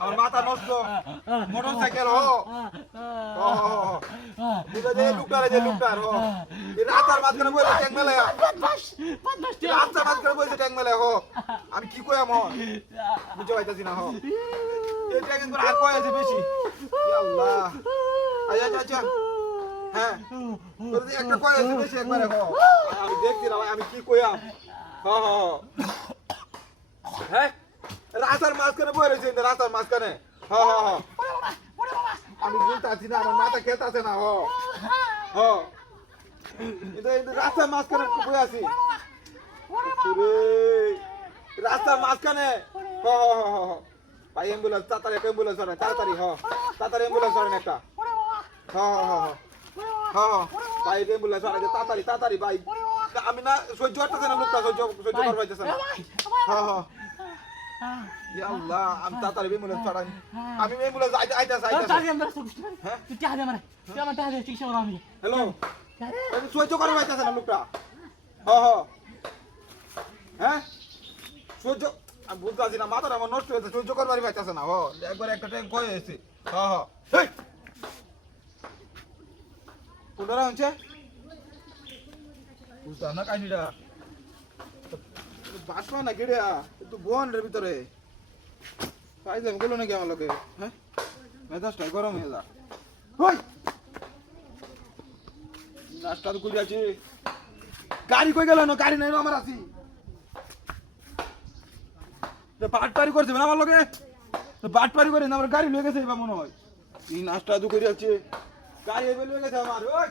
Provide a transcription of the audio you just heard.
আমার মাথা নষ্ট মোটরসাইকেল লুকটার রাস্তার মাঝখানে বসে ট্যাঙ্ক মেলে রাস্তার মাঝখানে বসে ট্যাঙ্ক মেলে আমি কি কইম বুঝতে পাইতেছি না এই ট্যাঙ্ক আর কয় আছে বেশি আল্লাহ আচ্ছা হ্যাঁ একটা কয় আছে বেশি একবারে আমি দেখছি না ভাই আমি কি কইম হ্যাঁ রাস্তার মাঝখানে বয়ে রয়েছে রাস্তার মাঝখানে আমি বুঝতে পারছি না আমার মাথা খেতে আছে না রাস্তার মাঝখানে বয়ে আছি রাস্তার মাঝখানে ভাই অ্যাম্বুলেন্স তাড়াতাড়ি একটা অ্যাম্বুলেন্স সরেন তাড়াতাড়ি তাড়াতাড়ি অ্যাম্বুলেন্স সরেন একটা ভাই অ্যাম্বুলেন্স সরেন তাড়াতাড়ি তাড়াতাড়ি ভাই আমি না সহ্য করতেছে না লোকটা সহ্য করা পাইতেছে না আল্লাহ আমি তাড়াতাড়ি অ্যাম্বুলেন্স সরাই আমি অ্যাম্বুলেন্স আইতাছে হ্যালো সহ্য করা পাইতেছে না লোকটা হ্যাঁ সহ্য আমি বুঝতে পারছি না মাথাটা আমার নষ্ট হয়েছে সহ্য করবারই পাইতেছে না একবার একটা ট্যাঙ্ক কয়ে এসেছে কোনটা হচ্ছে বুঝতাম না কাহিনিটা বাসবা না গেড়ে একটু বোনের ভিতরে পাইলাম গেল নাকি আমার লোকে হ্যাঁ মেজাজটাই গরম হয়ে যা নাস্তা তো করে আছি গাড়ি কই গেল না গাড়ি নাই আমার আছি বাটপারি করছে না আমার লোকে বাটপারি করে আমার গাড়ি লয়ে গেছে এবার মনে হয় এই নাস্তা তো করে আছে গাড়ি এবার লয়ে গেছে আমার ওই